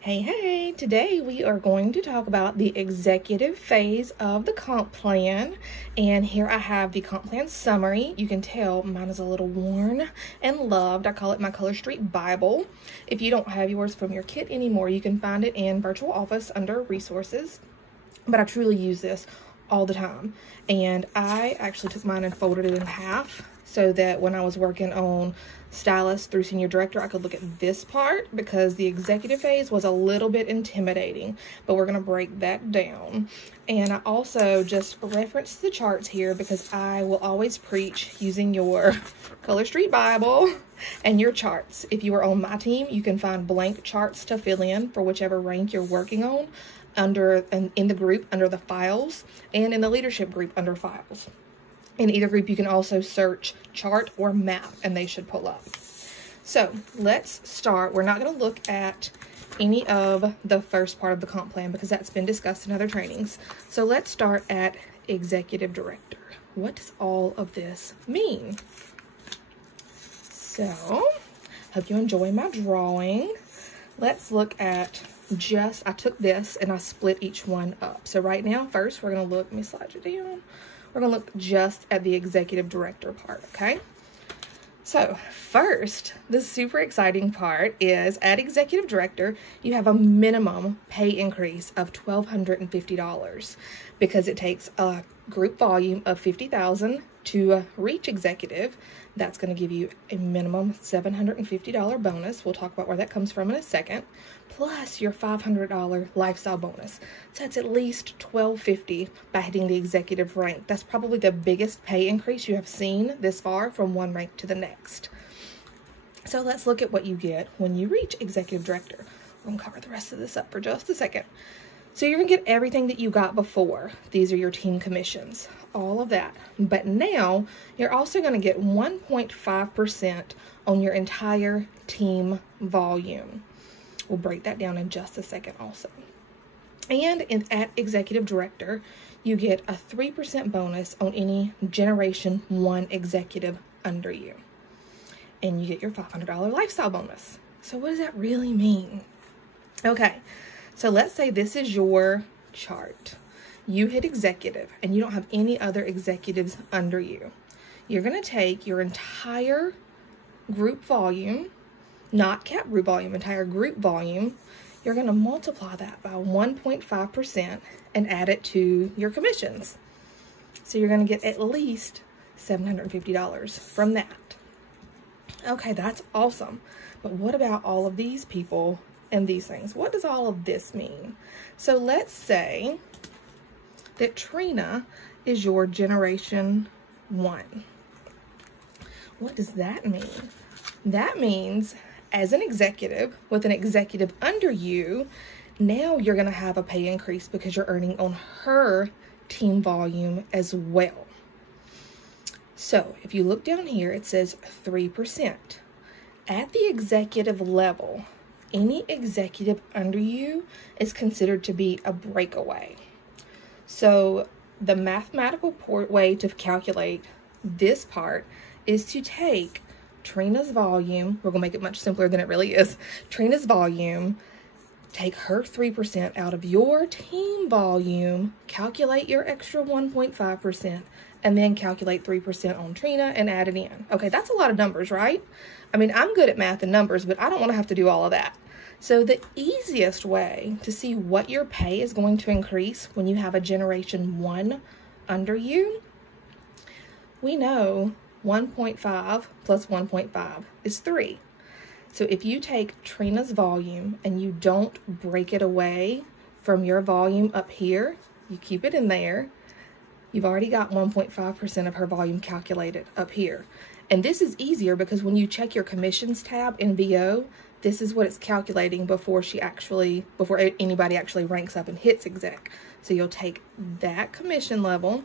Hey, today we are going to talk about the executive phase of the comp plan. And here I have the comp plan summary. You can tell mine is a little worn and loved. I call it my Color Street Bible. If you don't have yours from your kit anymore, you can find it in Virtual Office under Resources. But I truly use this all the time. And I actually took mine and folded it in half so that when I was working on stylist through senior director, I could look at this part because the executive phase was a little bit intimidating, but we're going to break that down. And I also just referenced the charts here because I will always preach using your Color Street Bible and your charts. If you are on my team, you can find blank charts to fill in for whichever rank you're working on in the group under the files and in the leadership group under files. In either group, you can also search chart or map, and they should pull up. So let's start. We're not going to look at any of the first part of the comp plan because that's been discussed in other trainings. So let's start at executive director. What does all of this mean? So, hope you enjoy my drawing. Let's look at I took this and I split each one up. So right now, first, we're going to look, let me slide you down. We're going to look just at the executive director part, okay? So first, the super exciting part is at executive director, you have a minimum pay increase of $1,250 because it takes a group volume of 50,000 to reach executive. That's going to give you a minimum $750 bonus. We'll talk about where that comes from in a second, plus your $500 lifestyle bonus. So that's at least $1,250 by hitting the executive rank. That's probably the biggest pay increase you have seen this far from one rank to the next. So let's look at what you get when you reach executive director. We're going to cover the rest of this up for just a second. So you're going to get everything that you got before. These are your team commissions, all of that. But now you're also going to get 1.5% on your entire team volume. We'll break that down in just a second also. And at executive director, you get a 3% bonus on any Generation 1 executive under you. And you get your $500 lifestyle bonus. So what does that really mean? Okay. So let's say this is your chart. You hit executive and you don't have any other executives under you. You're going to take your entire group volume, not cap group volume, entire group volume. You're going to multiply that by 1.5% and add it to your commissions. So you're going to get at least $750 from that. Okay, that's awesome. But what about all of these people and these things? What does all of this mean? So let's say that Trina is your Generation 1. What does that mean? That means as an executive with an executive under you, now you're going to have a pay increase because you're earning on her team volume as well. So if you look down here, it says 3%. At the executive level, any executive under you is considered to be a breakaway. So the mathematical way to calculate this part is to take Trina's volume. We're going to make it much simpler than it really is. Trina's volume, take her 3% out of your team volume, calculate your extra 1.5%, and then calculate 3% on Trina and add it in. Okay, that's a lot of numbers, right? I mean, I'm good at math and numbers, but I don't want to have to do all of that. So the easiest way to see what your pay is going to increase when you have a Generation 1 under you, we know 1.5 plus 1.5 is 3. So if you take Trina's volume and you don't break it away from your volume up here, you keep it in there, you've already got 1.5% of her volume calculated up here. And this is easier because when you check your commissions tab in VO, this is what it's calculating before anybody actually ranks up and hits exec. So you'll take that commission level.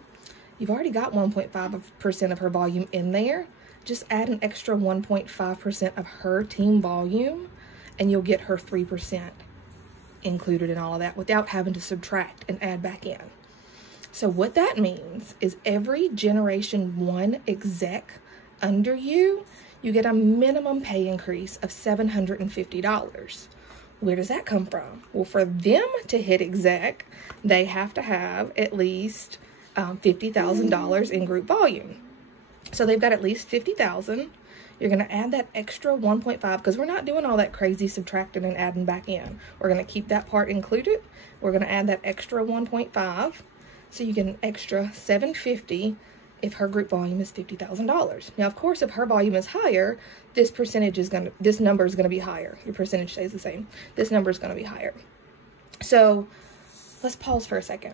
You've already got 1.5% of her volume in there. Just add an extra 1.5% of her team volume and you'll get her 3% included in all of that without having to subtract and add back in. So what that means is every Generation 1 exec under you, you get a minimum pay increase of $750. Where does that come from? Well, for them to hit exec, they have to have at least $50,000 in group volume. So they've got at least 50,000. You're going to add that extra 1.5 because we're not doing all that crazy subtracting and adding back in. We're going to keep that part included. We're going to add that extra 1.5. So you get an extra $750 if her group volume is $50,000. Now, of course, if her volume is higher, this number is going to be higher. Your percentage stays the same. This number is going to be higher. So let's pause for a second.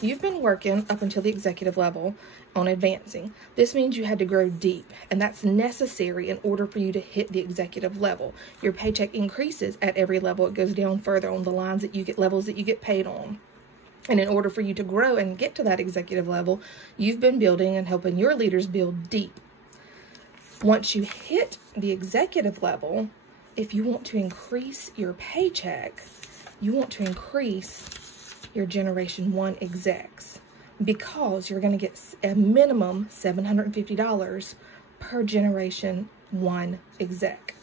You've been working up until the executive level on advancing. This means you had to grow deep, and that's necessary in order for you to hit the executive level. Your paycheck increases at every level. It goes down further on the lines that you get, levels that you get paid on. And in order for you to grow and get to that executive level, you've been building and helping your leaders build deep. Once you hit the executive level, if you want to increase your paycheck, you want to increase your Generation 1 execs, because you're going to get a minimum $750 per Generation 1 exec.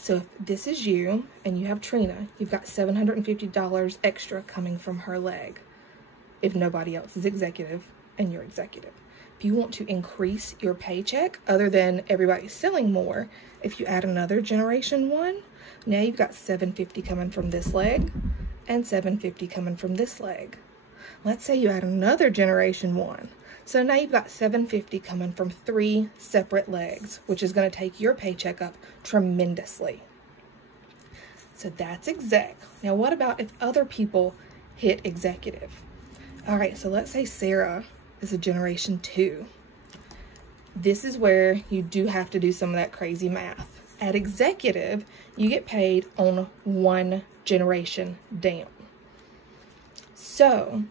So if this is you and you have Trina, you've got $750 extra coming from her leg if nobody else is executive and you're executive. If you want to increase your paycheck other than everybody selling more, if you add another Generation 1, now you've got $750 coming from this leg and $750 coming from this leg. Let's say you add another Generation 1. So now you've got $750 coming from 3 separate legs, which is going to take your paycheck up tremendously. So that's exec. Now what about if other people hit executive? All right, so let's say Sarah is a Generation 2. This is where you do have to do some of that crazy math. At executive, you get paid on 1 generation down. So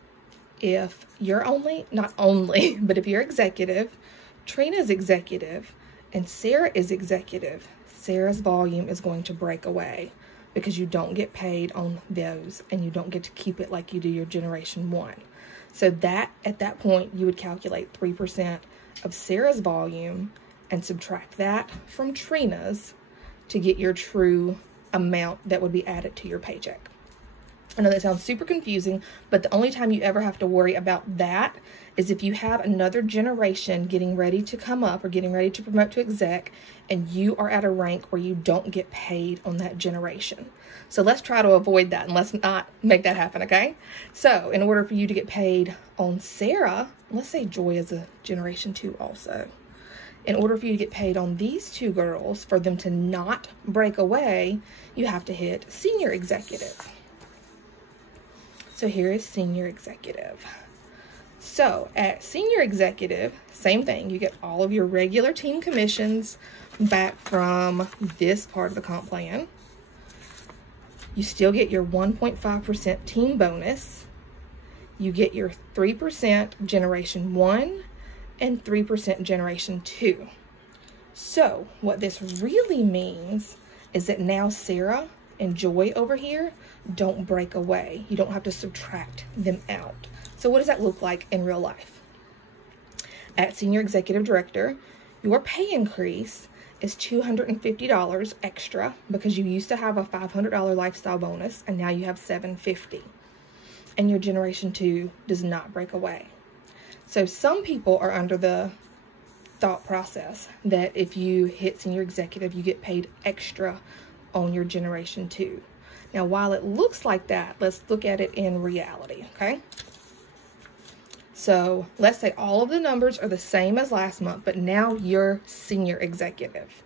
if you're not only, but if you're executive, Trina's executive, and Sarah is executive, Sarah's volume is going to break away because you don't get paid on those and you don't get to keep it like you do your Generation 1. So that at that point, you would calculate 3% of Sarah's volume and subtract that from Trina's to get your true amount that would be added to your paycheck. I know that sounds super confusing, but the only time you ever have to worry about that is if you have another generation getting ready to come up or getting ready to promote to exec, and you are at a rank where you don't get paid on that generation. So let's try to avoid that and let's not make that happen, okay? So in order for you to get paid on Sarah, let's say Joy is a Generation 2 also. In order for you to get paid on these 2 girls, for them to not break away, you have to hit senior executive. So here is senior executive. So at senior executive, same thing. You get all of your regular team commissions back from this part of the comp plan. You still get your 1.5% team bonus. You get your 3% Generation 1 and 3% Generation 2. So what this really means is that now Sarah and Joy over here don't break away. You don't have to subtract them out. So what does that look like in real life? At Senior Executive Director, your pay increase is $250 extra because you used to have a $500 lifestyle bonus and now you have $750. And your Generation 2 does not break away. So some people are under the thought process that if you hit Senior Executive, you get paid extra on your Generation 2. Now, while it looks like that, let's look at it in reality, okay? So let's say all of the numbers are the same as last month, but now you're Senior Executive.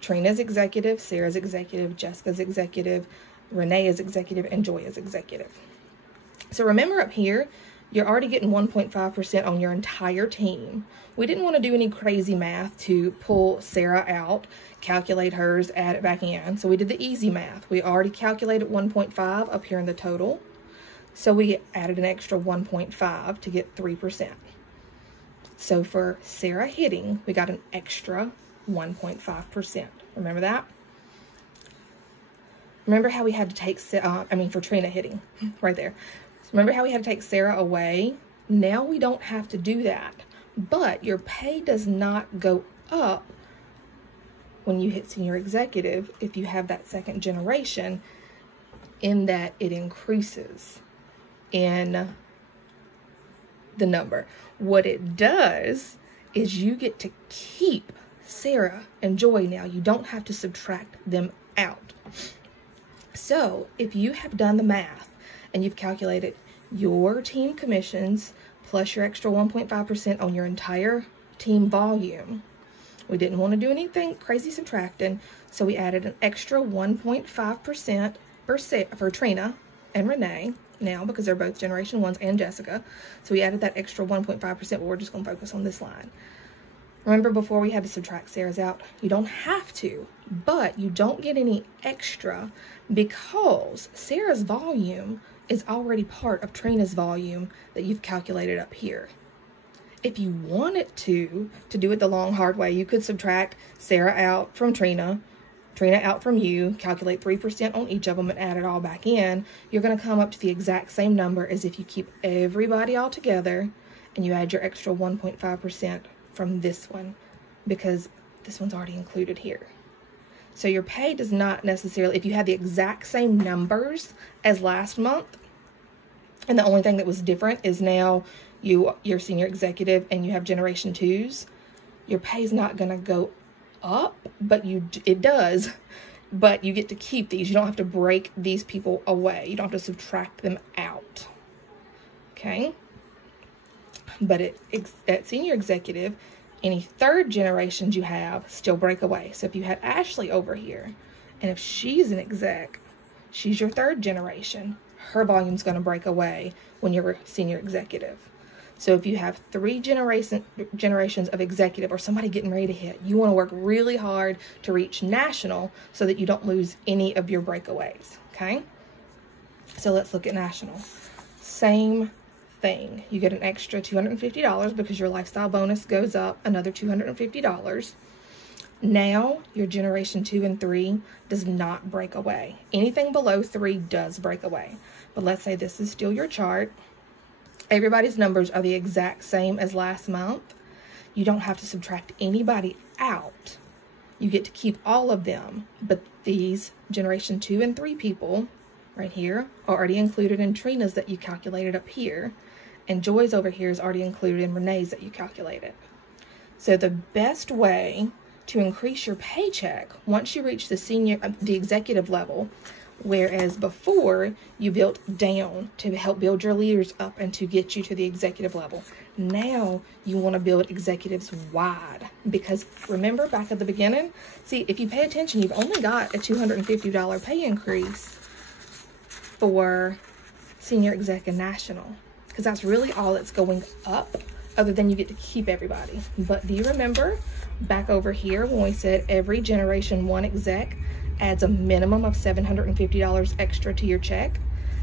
Trina's executive, Sarah's executive, Jessica's executive, Renee is executive, and Joy is executive. So remember up here, you're already getting 1.5% on your entire team. We didn't want to do any crazy math to pull Sarah out, calculate hers, add it back in. So we did the easy math. We already calculated 1.5 up here in the total. So we added an extra 1.5 to get 3%. So for Sarah hitting, we got an extra 1.5%. Remember that? Remember how we had to take, for Trina hitting, right there. Remember how we had to take Sarah away? Now we don't have to do that. But your pay does not go up when you hit Senior Executive if you have that second generation. in that it increases in the number. What it does is you get to keep Sarah and Joy now. You don't have to subtract them out. So if you have done the math and you've calculated your team commissions plus your extra 1.5% on your entire team volume, we didn't want to do anything crazy subtracting, so we added an extra 1.5% for Trina and Renee now, because they're both Generation 1s, and Jessica. So we added that extra 1.5%, but we're just going to focus on this line. Remember, before we had to subtract Sarah's out. You don't have to, but you don't get any extra because Sarah's volume is already part of Trina's volume that you've calculated up here. If you wanted to do it the long, hard way, you could subtract Sarah out from Trina, Trina out from you, calculate 3% on each of them and add it all back in. You're going to come up to the exact same number as if you keep everybody all together and you add your extra 1.5% from this one, because this one's already included here. So your pay does not necessarily, if you had the exact same numbers as last month, and the only thing that was different is now you're senior executive and you have Generation 2s, your pay is not going to go up, but it does, but you get to keep these. You don't have to break these people away. You don't have to subtract them out. Okay? But at senior executive, any third generations you have still break away. So if you had Ashley over here, and if she's an exec, she's your third generation, her volume's going to break away when you're senior executive. So if you have 3 generations of executive or somebody getting ready to hit, you want to work really hard to reach national so that you don't lose any of your breakaways. Okay? So let's look at national. Same thing. You get an extra $250 because your lifestyle bonus goes up another $250. Now your Generation 2 and 3 does not break away. Anything below 3 does break away. But let's say this is still your chart. Everybody's numbers are the exact same as last month. You don't have to subtract anybody out. You get to keep all of them. But these Generation 2 and 3 people right here are already included in Trina's that you calculated up here. And Joy's over here is already included in Renee's that you calculated. So the best way to increase your paycheck once you reach the executive level, whereas before you built down to help build your leaders up and to get you to the executive level, now you want to build executives wide. Because remember back at the beginning, see, if you pay attention, you've only got a $250 pay increase for senior exec and national, because that's really all that's going up, other than you get to keep everybody. But do you remember back over here when we said every Generation 1 exec adds a minimum of $750 extra to your check?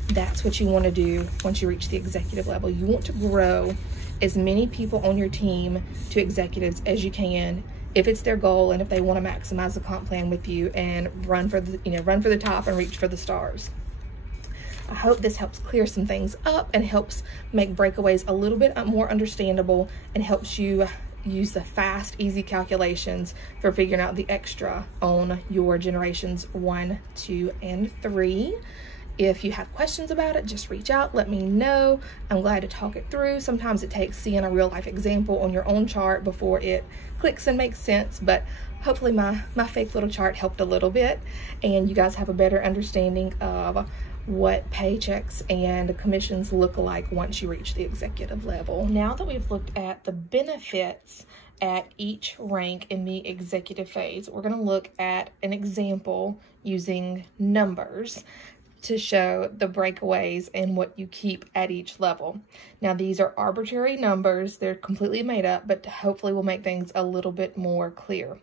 That's what you want to do once you reach the executive level. You want to grow as many people on your team to executives as you can, if it's their goal and if they want to maximize the comp plan with you and run for the top and reach for the stars. I hope this helps clear some things up and helps make breakaways a little bit more understandable and helps you use the fast, easy calculations for figuring out the extra on your Generations 1, 2, and 3. If you have questions about it, just reach out, let me know. I'm glad to talk it through. Sometimes it takes seeing a real life example on your own chart before it clicks and makes sense, but hopefully my fake little chart helped a little bit and you guys have a better understanding of what paychecks and commissions look like once you reach the executive level. Now that we've looked at the benefits at each rank in the executive phase, we're going to look at an example using numbers to show the breakaways and what you keep at each level. Now these are arbitrary numbers, they're completely made up, but hopefully will make things a little bit more clear.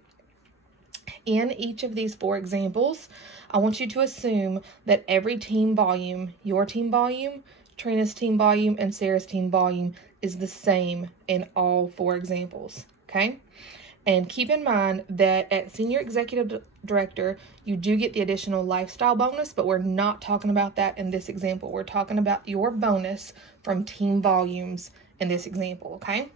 In each of these 4 examples, I want you to assume that every team volume, your team volume, Trina's team volume, and Sarah's team volume is the same in all 4 examples, okay? And keep in mind that at Senior Executive Director, you do get the additional lifestyle bonus, but we're not talking about that in this example. We're talking about your bonus from team volumes in this example, okay?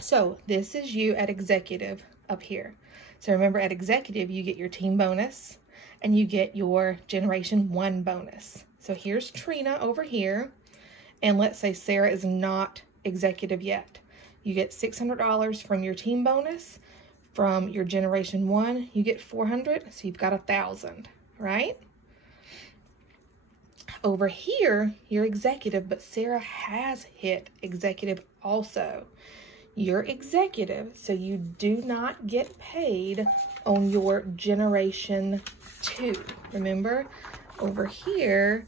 So this is you at Executive up here. So remember, at Executive, you get your team bonus, and you get your Generation 1 bonus. So here's Trina over here, and let's say Sarah is not executive yet. You get $600 from your team bonus. From your Generation 1, you get $400, so you've got $1,000, right? Over here, you're executive, but Sarah has hit executive also. You're executive, so you do not get paid on your Generation 2. Remember, over here,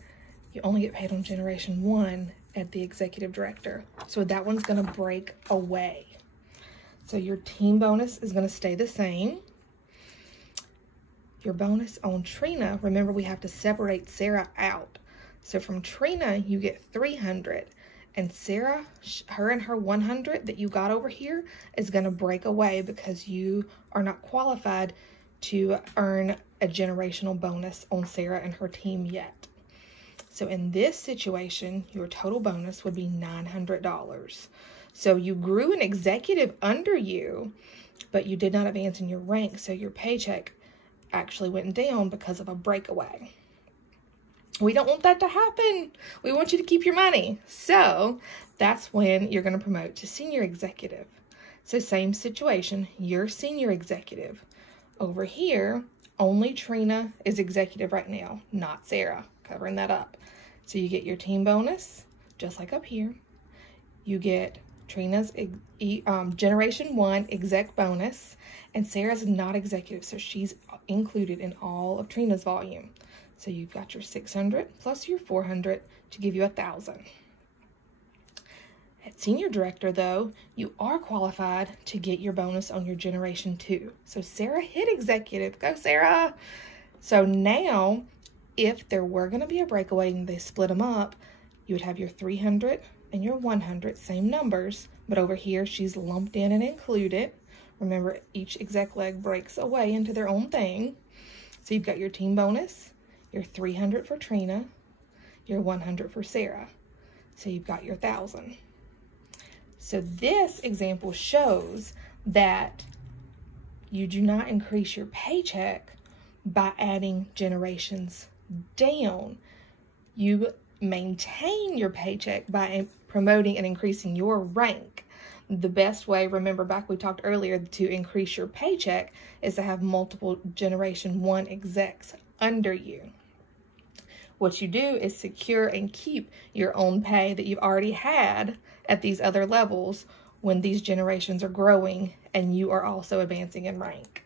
you only get paid on Generation 1 at the executive director. So that one's going to break away. So your team bonus is going to stay the same. Your bonus on Trina, remember we have to separate Sarah out. So from Trina, you get 300. And Sarah, her and her 100 that you got over here is going to break away because you are not qualified to earn a generational bonus on Sarah and her team yet. So in this situation, your total bonus would be $900. So you grew an executive under you, but you did not advance in your rank. So your paycheck actually went down because of a breakaway. We don't want that to happen. We want you to keep your money. So that's when you're going to promote to senior executive. So same situation, you're senior executive. Over here, only Trina is executive right now, not Sarah. Covering that up. So you get your team bonus, just like up here. You get Trina's Generation 1 exec bonus, and Sarah's not executive, so she's included in all of Trina's volume. So you've got your 600 plus your 400 to give you 1,000. At senior director, though, you are qualified to get your bonus on your Generation 2. So Sarah hit executive. Go, Sarah! So now, if there were going to be a breakaway and they split them up, you would have your 300 and your 100, same numbers, but over here she's lumped in and included. Remember, each exec leg breaks away into their own thing. So you've got your team bonus, your 300 for Trina, your 100 for Sarah. So you've got your 1,000. So this example shows that you do not increase your paycheck by adding generations down. You maintain your paycheck by promoting and increasing your rank. The best way, remember back we talked earlier, to increase your paycheck is to have multiple Generation 1 execs under you. What you do is secure and keep your own pay that you've already had at these other levels when these generations are growing and you are also advancing in rank.